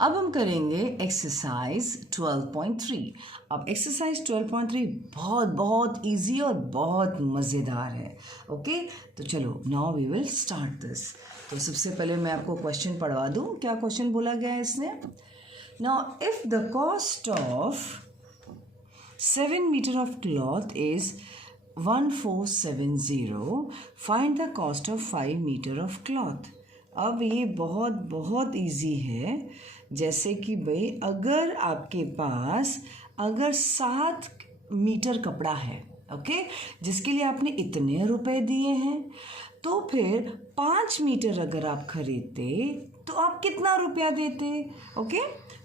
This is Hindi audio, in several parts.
अब हम करेंगे एक्सरसाइज 12.3। अब एक्सरसाइज 12.3 बहुत बहुत इजी और बहुत मज़ेदार है। ओके, तो चलो now we will start this. तो सबसे पहले मैं आपको क्वेश्चन पढ़वा दूँ। क्या क्वेश्चन बोला गया है इसने? Now if the cost of 7 metre of cloth is 1470, find the cost of 5 metre of cloth. अब ये बहुत बहुत इजी है। जैसे कि भाई अगर आपके पास अगर 7 मीटर कपड़ा है, ओके, जिसके लिए आपने इतने रुपए दिए हैं, तो फिर 5 मीटर अगर आप खरीदते तो आप कितना रुपया देते? ओके,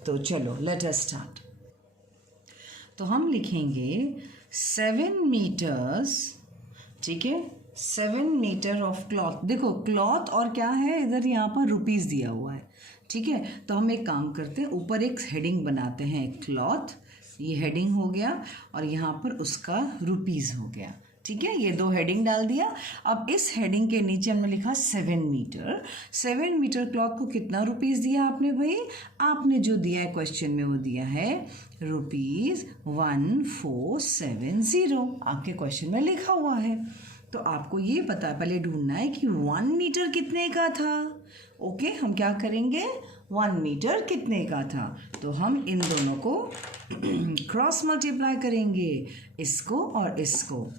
तो चलो लेट अस स्टार्ट। तो हम लिखेंगे 7 मीटर्स, ठीक है, 7 मीटर ऑफ क्लॉथ। देखो क्लॉथ और क्या है, इधर यहाँ पर रुपीज़ दिया हुआ है, ठीक है। तो हम एक काम करते हैं, ऊपर एक हेडिंग बनाते हैं, क्लॉथ, ये हेडिंग हो गया, और यहाँ पर उसका रुपीज़ हो गया, ठीक है। ये 2 हेडिंग डाल दिया। अब इस हेडिंग के नीचे हमने लिखा 7 मीटर। 7 मीटर क्लॉथ को कितना रुपीज़ दिया आपने भाई? आपने जो दिया है क्वेश्चन में वो दिया है रुपीज़ 1470, आपके क्वेश्चन में लिखा हुआ है। तो आपको ये पता पहले ढूंढना है कि 1 मीटर कितने का था। ओके, हम क्या करेंगे, 1 मीटर कितने का था। तो हम इन दोनों को क्रॉस मल्टीप्लाई करेंगे, इसको और इसको,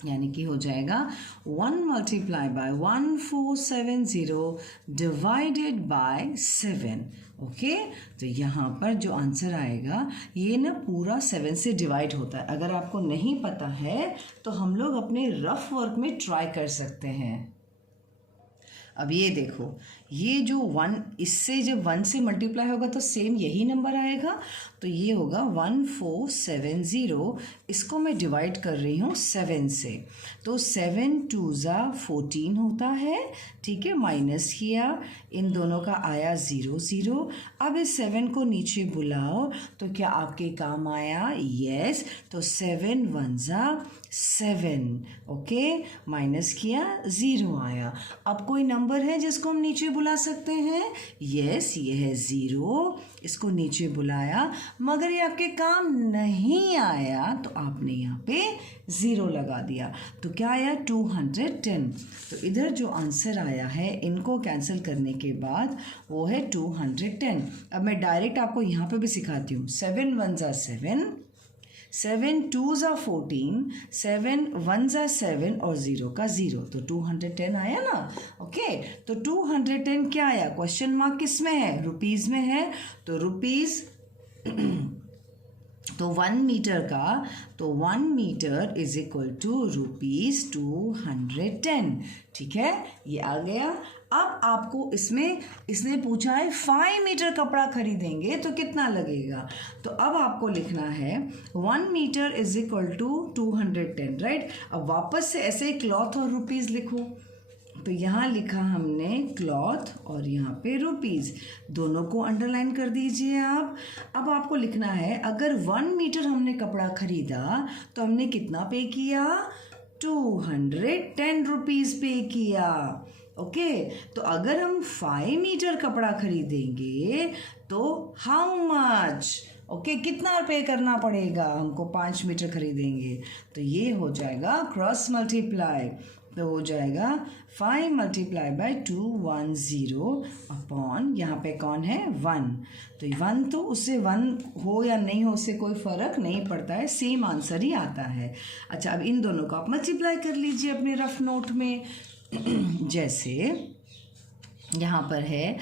यानी कि हो जाएगा 1 multiply by 1470 divided by 7। Okay, तो यहाँ पर जो आंसर आएगा ये ना पूरा 7 से डिवाइड होता है। अगर आपको नहीं पता है तो हम लोग अपने रफ वर्क में ट्राई कर सकते हैं। अब ये देखो, ये जो 1, इससे जब 1 से मल्टीप्लाई होगा तो सेम यही नंबर आएगा। तो ये होगा 1470, इसको मैं डिवाइड कर रही हूँ 7 से। तो 7 2 ज़ा 14 होता है, ठीक है, माइनस किया, इन दोनों का आया 0 0। अब इस 7 को नीचे बुलाओ तो क्या आपके काम आया? यस। तो 7 1 ज़ा 7, ओके, माइनस किया 0 आया। अब कोई नंबर है जिसको हम नीचे बुला सकते हैं? यस, ये है 0, इसको नीचे बुलाया, मगर ये आपके काम नहीं आया तो आपने यहाँ पे 0 लगा दिया। तो क्या आया? 210। तो इधर जो आंसर आया है इनको कैंसिल करने के बाद वो है 210। अब मैं डायरेक्ट आपको यहाँ पे भी सिखाती हूँ। 7 1 ज़ा 7, 7 2 ज़ा 14, 7 1 ज़ा 7 और 0 का 0, तो 210 आया ना। ओके, तो 210 क्या आया? क्वेश्चन मार्क किस में है? रुपीज़ में है। तो रुपीज़ तो 1 मीटर का, तो 1 metre is equal to rupees 210, ठीक है, ये आ गया। अब आपको इसमें इसने पूछा है 5 मीटर कपड़ा खरीदेंगे तो कितना लगेगा। तो अब आपको लिखना है 1 metre is equal to 210, right. अब वापस से ऐसे क्लॉथ और रुपीज़ लिखो। तो यहाँ लिखा हमने क्लॉथ और यहाँ पे रुपीज़, दोनों को अंडरलाइन कर दीजिए आप। अब आपको लिखना है अगर 1 मीटर हमने कपड़ा खरीदा तो हमने कितना पे किया? 210 रुपीज़ पे किया। ओके, तो अगर हम 5 मीटर कपड़ा खरीदेंगे तो हाउ मच? ओके, कितना पे करना पड़ेगा हमको? 5 मीटर खरीदेंगे तो ये हो जाएगा क्रॉस मल्टीप्लाई, तो हो जाएगा 5 मल्टीप्लाई बाय 210 अपॉन, यहाँ पे कौन है? 1। तो 1 तो उससे 1 हो या नहीं हो उससे कोई फ़र्क नहीं पड़ता है, सेम आंसर ही आता है। अच्छा, अब इन दोनों को आप मल्टीप्लाई कर लीजिए अपने रफ नोट में। जैसे यहाँ पर है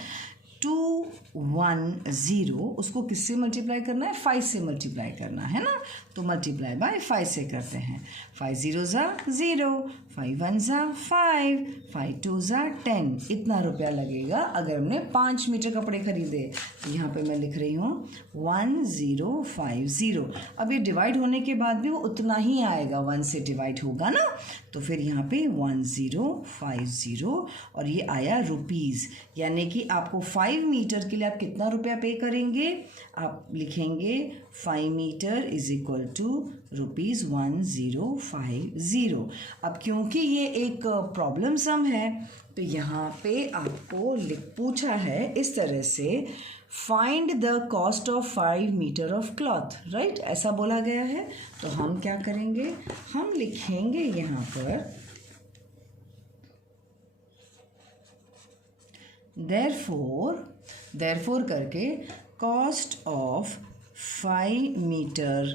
210, उसको किससे मल्टीप्लाई करना है? 5 से मल्टीप्लाई करना है ना। तो मल्टीप्लाई बाय 5 से करते हैं। 5 0 ज़ा 0, 5 1 ज़ा 5, 5 2 ज़ा 10। इतना रुपया लगेगा अगर हमने 5 मीटर कपड़े खरीदे। तो यहाँ पे मैं लिख रही हूँ 1050। अब ये डिवाइड होने के बाद भी वो उतना ही आएगा, 1 से डिवाइड होगा ना। तो फिर यहाँ पे 1050 और ये आया रुपीज़, यानी कि आपको 5 मीटर के लिए आप कितना रुपया पे करेंगे? आप लिखेंगे 5 metre is equal to rupees 1050। अब क्योंकि ये एक प्रॉब्लम सम है तो यहाँ पे आपको पूछा है इस तरह से find the cost of 5 metre of cloth, right, ऐसा बोला गया है। तो हम क्या करेंगे, हम लिखेंगे यहाँ पर therefore करके cost of 5 metre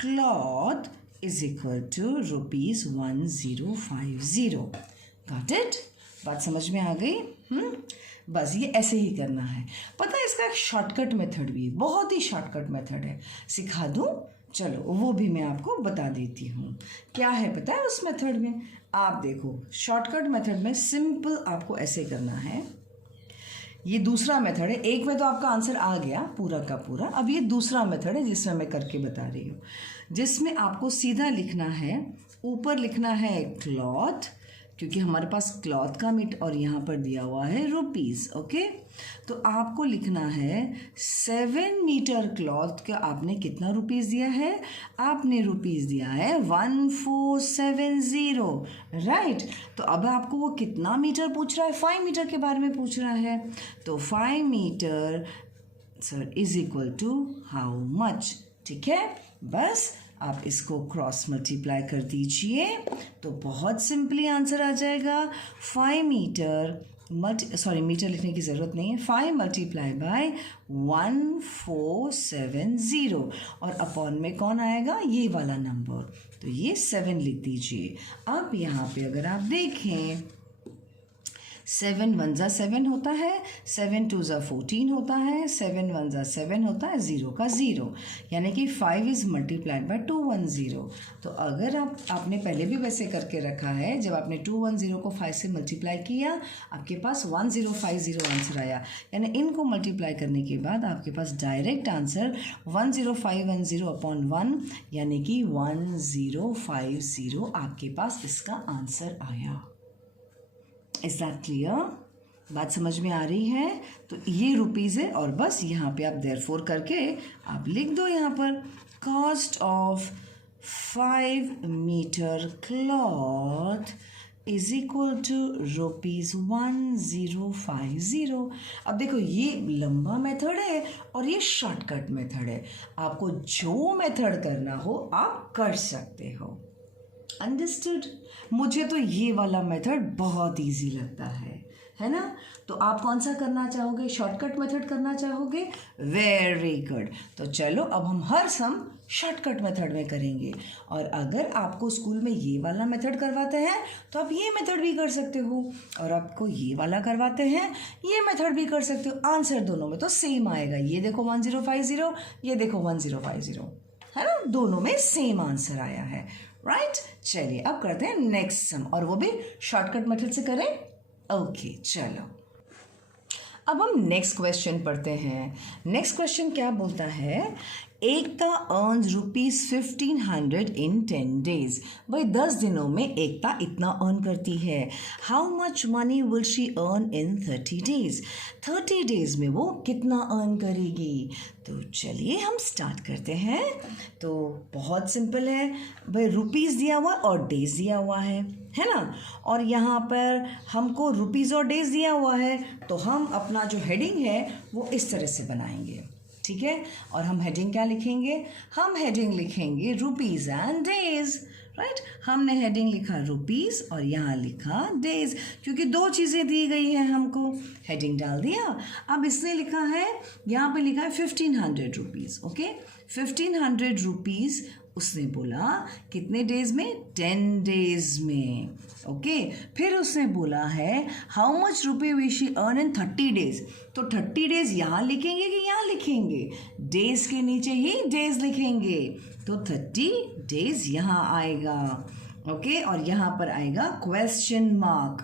cloth is equal to ₹1050। Got it? बात समझ में आ गई? बस ये ऐसे ही करना है। पता है इसका एक शॉर्टकट मेथड भी है, बहुत ही शॉर्टकट मेथड है, सिखा दूँ? चलो वो भी मैं आपको बता देती हूँ। क्या है पता है उस मेथड में? आप देखो, शॉर्टकट मेथड में सिंपल आपको ऐसे करना है। ये दूसरा मेथड है, एक में तो आपका आंसर आ गया पूरा का पूरा। अब ये दूसरा मेथड है जिसमें मैं करके बता रही हूँ, जिसमें आपको सीधा लिखना है, ऊपर लिखना है क्लॉथ, क्योंकि हमारे पास क्लॉथ का मीट और यहाँ पर दिया हुआ है रुपीज़। ओके, तो आपको लिखना है 7 मीटर क्लॉथ का आपने कितना रुपीज़ दिया है? आपने रुपीज़ दिया है 1470, राइट। तो अब आपको वो कितना मीटर पूछ रहा है? 5 मीटर के बारे में पूछ रहा है। तो 5 metre sir is equal to how much? ठीक है, बस आप इसको क्रॉस मल्टीप्लाई कर दीजिए तो बहुत सिंपली आंसर आ जाएगा। 5 मीटर मीटर लिखने की ज़रूरत नहीं है, 5 मल्टीप्लाई बाय 1470 और अपॉन में कौन आएगा? ये वाला नंबर, तो ये 7 लिख दीजिए। अब यहाँ पे अगर आप देखें, 7 1 जा 7 होता है, 7 2 जा 14 होता है, 7 1 जा 7 होता है, 0 का 0, यानी कि 5 इज़ मल्टीप्लाइड बाय 210। तो अगर आपने पहले भी वैसे करके रखा है, जब आपने 210 को 5 से मल्टीप्लाई किया, आपके पास 1050 आंसर आया, यानी इनको मल्टीप्लाई करने के बाद आपके पास डायरेक्ट आंसर 10510 अपॉन 1, यानी कि 1050 आपके पास इसका आंसर आया। Is that clear? बात समझ में आ रही है? तो ये रुपीज़ है और बस यहाँ पे आप देयरफॉर करके आप लिख दो यहाँ पर cost of 5 metre cloth is equal to ₹1050। अब देखो ये लंबा मेथड है और ये शॉर्टकट मेथड है, आपको जो मेथड करना हो आप कर सकते हो। अंडरस्टूड? मुझे तो ये वाला मेथड बहुत इजी लगता है ना? तो आप कौन सा करना चाहोगे? शॉर्टकट मेथड करना चाहोगे? Very good. तो चलो अब हम हर सम शॉर्टकट मेथड में करेंगे, और अगर आपको स्कूल में ये वाला मेथड करवाते हैं तो आप ये मेथड भी कर सकते हो, और आपको ये वाला करवाते हैं ये मेथड भी कर सकते हो। आंसर दोनों में तो सेम आएगा। ये देखो 1050, ये देखो 1050, है ना? दोनों में सेम आंसर आया है, राइट? चलिए अब करते हैं नेक्स्ट सम, और वो भी शॉर्टकट मेथड से करें। ओके, चलो अब हम नेक्स्ट क्वेश्चन पढ़ते हैं। नेक्स्ट क्वेश्चन क्या बोलता है? एकता अर्न्स ₹1500 इन 10 days। भाई 10 दिनों में एकता इतना अर्न करती है। How much money will she earn in 30 days? 30 days में वो कितना अर्न करेगी? तो चलिए हम स्टार्ट करते हैं। तो बहुत सिंपल है भाई, रुपीज़ दिया हुआ और डेज दिया हुआ है ना? और यहाँ पर हमको रुपीज़ और डेज दिया हुआ है, तो हम अपना जो हेडिंग है वो इस तरह से बनाएंगे, ठीक है? और हम हेडिंग क्या लिखेंगे? हम हेडिंग लिखेंगे रुपीज़ एंड डेज, राइट? हमने हेडिंग लिखा रुपीज़ और यहाँ लिखा डेज, क्योंकि दो चीज़ें दी गई हैं हमको। हेडिंग डाल दिया। अब इसने लिखा है, यहाँ पे लिखा है 1500 रुपीज़। ओके, 1500 रुपीज़ उसने बोला कितने डेज में? 10 डेज में। ओके, फिर उसने बोला है हाउ मच रुपये we she earn in 30 days. तो 30 डेज यहाँ लिखेंगे कि यहाँ लिखेंगे? डेज के नीचे ही डेज लिखेंगे, तो 30 डेज यहाँ आएगा। ओके, और यहाँ पर आएगा question mark,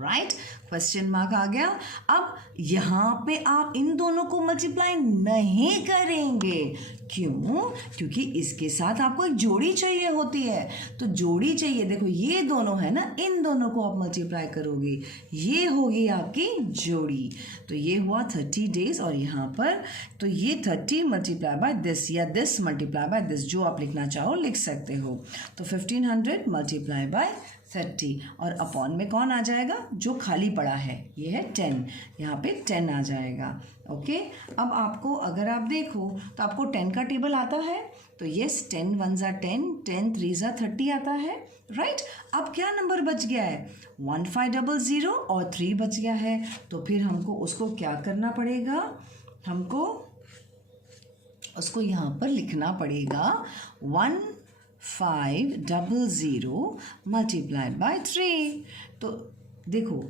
right? Question mark आ गया। अब यहाँ पे आप इन दोनों को मल्टीप्लाई नहीं करेंगे। क्यों? क्योंकि इसके साथ आपको एक जोड़ी चाहिए होती है। तो जोड़ी चाहिए, देखो ये दोनों है ना, इन दोनों को आप मल्टीप्लाई करोगे, ये होगी आपकी जोड़ी। तो ये हुआ 30 डेज, और यहाँ पर तो ये 30 मल्टीप्लाई बाय दिस, या दिस मल्टीप्लाई बाय दिस, जो आप लिखना चाहो लिख सकते हो। तो 1500 मल्टीप्लाई बाय 30 और अपॉन में कौन आ जाएगा, जो खाली पड़ा है, ये है 10, यहाँ पे 10 आ जाएगा। ओके, अब आपको अगर आप देखो तो आपको 10 का टेबल आता है, तो यस 10 1 ज़ा 10, 10 3 ज़ा 30 आता है, राइट। अब क्या नंबर बच गया है, 1500 और 3 बच गया है, तो फिर हमको उसको क्या करना पड़ेगा, हमको उसको यहाँ पर लिखना पड़ेगा 1500 मल्टीप्लाइड बाय 3। तो देखो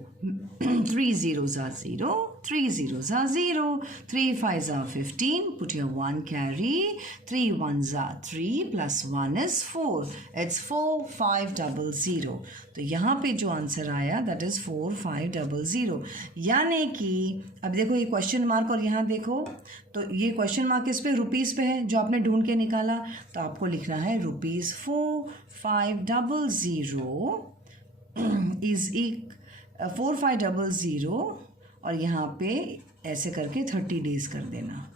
3 zeros are 0, 3 zeros are 0, 3 5s are 15, put your 1 carry, 3 1s are 3 plus 1 is 4, it's 4500। तो यहाँ पे जो आंसर आया दैट इज़ 4500, यानी कि अब देखो ये क्वेश्चन मार्क और यहाँ देखो, तो ये क्वेश्चन मार्क किस पे, रुपीज़ पे है जो आपने ढूंढ के निकाला, तो आपको लिखना है रुपीज़ 4500 इज 4500 और यहाँ पे ऐसे करके 30 डेज कर देना,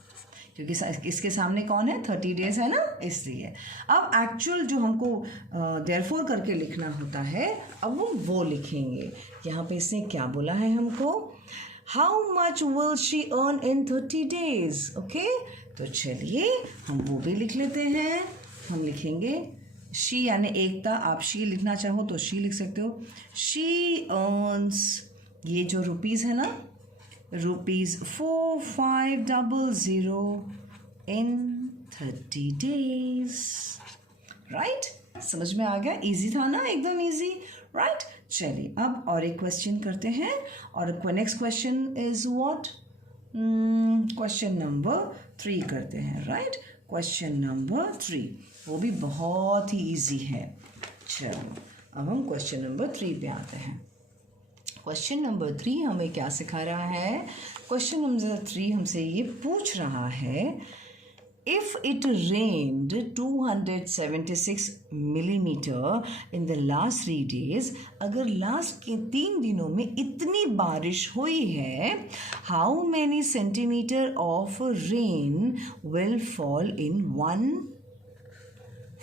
क्योंकि इसके सामने कौन है, 30 डेज है ना, इसलिए। अब एक्चुअल जो हमको देयरफॉर करके लिखना होता है, अब वो लिखेंगे। यहाँ पे इसने क्या बोला है हमको, how much will she earn in 30 days. Okay, तो चलिए हम वो भी लिख लेते हैं। हम लिखेंगे शी यानी एकता, आप शी लिखना चाहो तो शी लिख सकते हो। शी अर्न्स, ये जो रुपीज़ है ना, रुपीज़ 4500 इन 30 डेज, राइट। समझ में आ गया, इजी था ना, एकदम इजी, राइट। चलिए अब और एक क्वेश्चन करते हैं, और next question is what, question number 3 करते हैं, राइट। क्वेश्चन नंबर 3 वो भी बहुत ही इजी है। चलो अब हम क्वेश्चन नंबर 3 पे आते हैं। क्वेश्चन नंबर 3 हमें क्या सिखा रहा है, क्वेश्चन नंबर 3 हमसे ये पूछ रहा है, if it rained 276 millimetre in the last 3 days, अगर लास्ट के 3 दिनों में इतनी बारिश हुई है, how many centimetre of rain will fall in 1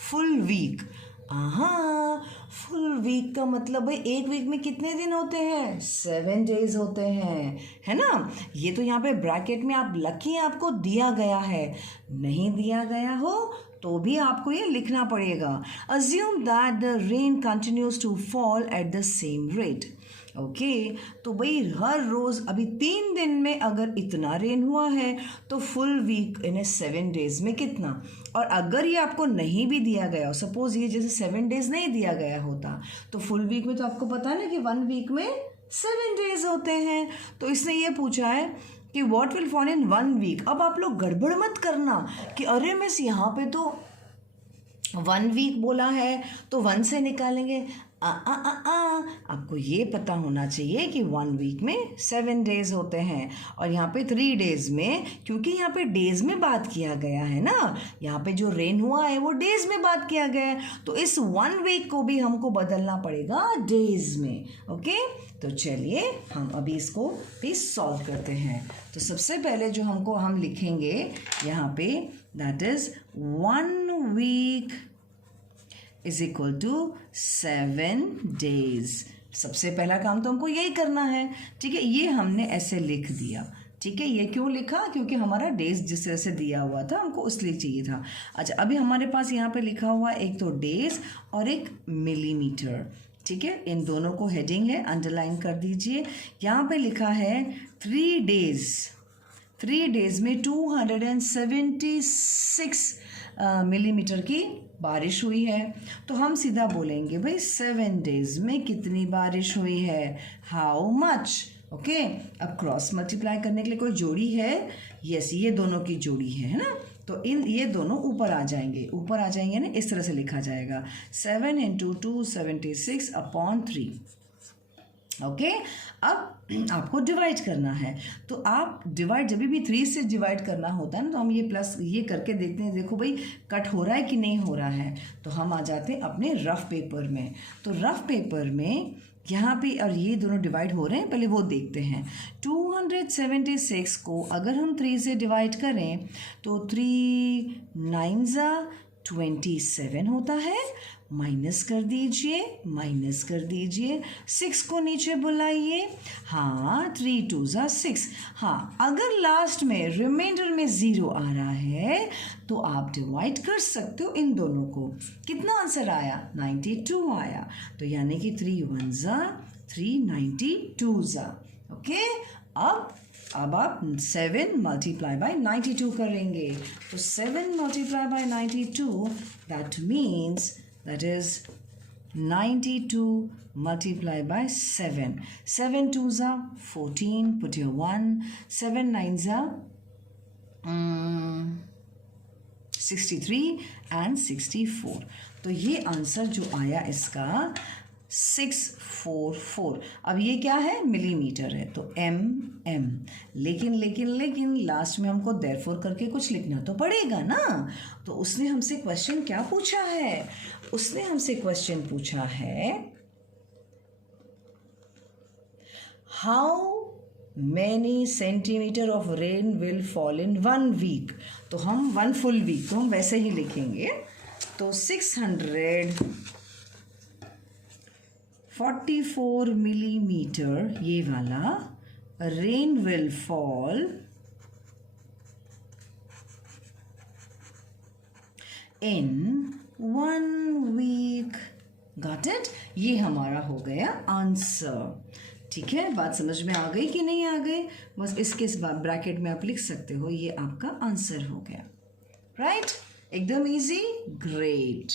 full week. हाँ, फुल वीक का मतलब भाई एक वीक में कितने दिन होते हैं, 7 डेज होते हैं, है ना। ये तो यहाँ पे ब्रैकेट में आप लकी आपको दिया गया है, नहीं दिया गया हो तो भी आपको ये लिखना पड़ेगा। Assume that the rain continues to fall at the same rate. Okay, तो भाई हर रोज़ अभी 3 दिन में अगर इतना रेन हुआ है तो फुल वीक यानी 7 डेज में कितना। और अगर ये आपको नहीं भी दिया गया, सपोज ये जैसे 7 डेज नहीं दिया गया होता, तो फुल वीक में तो आपको पता है ना कि 1 वीक में 7 डेज होते हैं। तो इसने ये पूछा है कि what will fall in 1 week. अब आप लोग गड़बड़ मत करना कि अरे मिस यहाँ पे तो 1 वीक बोला है तो 1 से निकालेंगे। आपको ये पता होना चाहिए कि 1 वीक में 7 डेज होते हैं, और यहाँ पे 3 डेज में, क्योंकि यहाँ पे डेज में बात किया गया है ना, यहाँ पे जो रेन हुआ है वो डेज में बात किया गया है, तो इस 1 वीक को भी हमको बदलना पड़ेगा डेज में। ओके, तो चलिए हम अभी इसको भी सॉल्व करते हैं। तो सबसे पहले जो हम लिखेंगे यहाँ पे, that is 1 week is equal to 7 days. सबसे पहला काम तो हमको यही करना है, ठीक है। ये हमने ऐसे लिख दिया, ठीक है। ये क्यों लिखा, क्योंकि हमारा डेज जिस तरह से दिया हुआ था हमको इसलिए चाहिए था। अच्छा, अभी हमारे पास यहाँ पे लिखा हुआ एक तो डेज और एक मिलीमीटर, ठीक है। इन दोनों को हेडिंग है, अंडरलाइन कर दीजिए। यहाँ पे लिखा है 3 डेज, 3 डेज में 276 मिलीमीटर की बारिश हुई है। तो हम सीधा बोलेंगे भाई 7 डेज में कितनी बारिश हुई है, हाउ मच। ओके, अब क्रॉस मल्टीप्लाई करने के लिए कोई जोड़ी है, यस, ये दोनों की जोड़ी है ना, तो ये दोनों ऊपर आ जाएंगे ना, इस तरह से लिखा जाएगा 7 × 276 अपॉन 3। ओके, अब आपको डिवाइड करना है, तो आप डिवाइड जब भी 3 से डिवाइड करना होता है ना, तो हम ये प्लस ये करके देखते हैं, देखो भाई कट हो रहा है कि नहीं हो रहा है। तो हम आ जाते हैं अपने रफ पेपर में। तो रफ पेपर में यहाँ पे और ये दोनों डिवाइड हो रहे हैं, पहले वो देखते हैं। 276 को अगर हम 3 से डिवाइड करें तो 3 9 ज़ा 27 होता है, माइनस कर दीजिए, माइनस कर दीजिए, 6 को नीचे बुलाइए। हाँ, 3 2 ज़ा 6। हाँ, अगर लास्ट में रिमाइंडर में 0 आ रहा है तो आप डिवाइड कर सकते हो इन दोनों को। कितना आंसर आया? 92 आया। तो यानी कि 3 1 ज़ा 3, 92 ज़ा। ओके, अब आप 7 मल्टीप्लाई बाय 92 करेंगे। तो 7 multiply by 92, that means that is 92 multiplied by 7. 7 2s are 14, put your 1. 7 9s are 63 and 64. तो ये आंसर जो आया इसका 644। अब ये क्या है? मिलीमीटर है, तो mm। लेकिन लास्ट में हमको देयरफॉर करके कुछ लिखना तो पड़ेगा ना। तो उसने हमसे क्वेश्चन क्या पूछा है? उसने हमसे क्वेश्चन पूछा है how many centimetre of rain will fall in 1 week. तो हम 1 फुल वीक तो हम वैसे ही लिखेंगे। तो 644 मिलीमीटर ये वाला rain will fall in 1 week. Got it? ये हमारा हो गया आंसर। ठीक है, बात समझ में आ गई कि नहीं आ गई? बस इसके ब्रैकेट में आप लिख सकते हो, ये आपका आंसर हो गया। राइट? एकदम इजी। ग्रेट।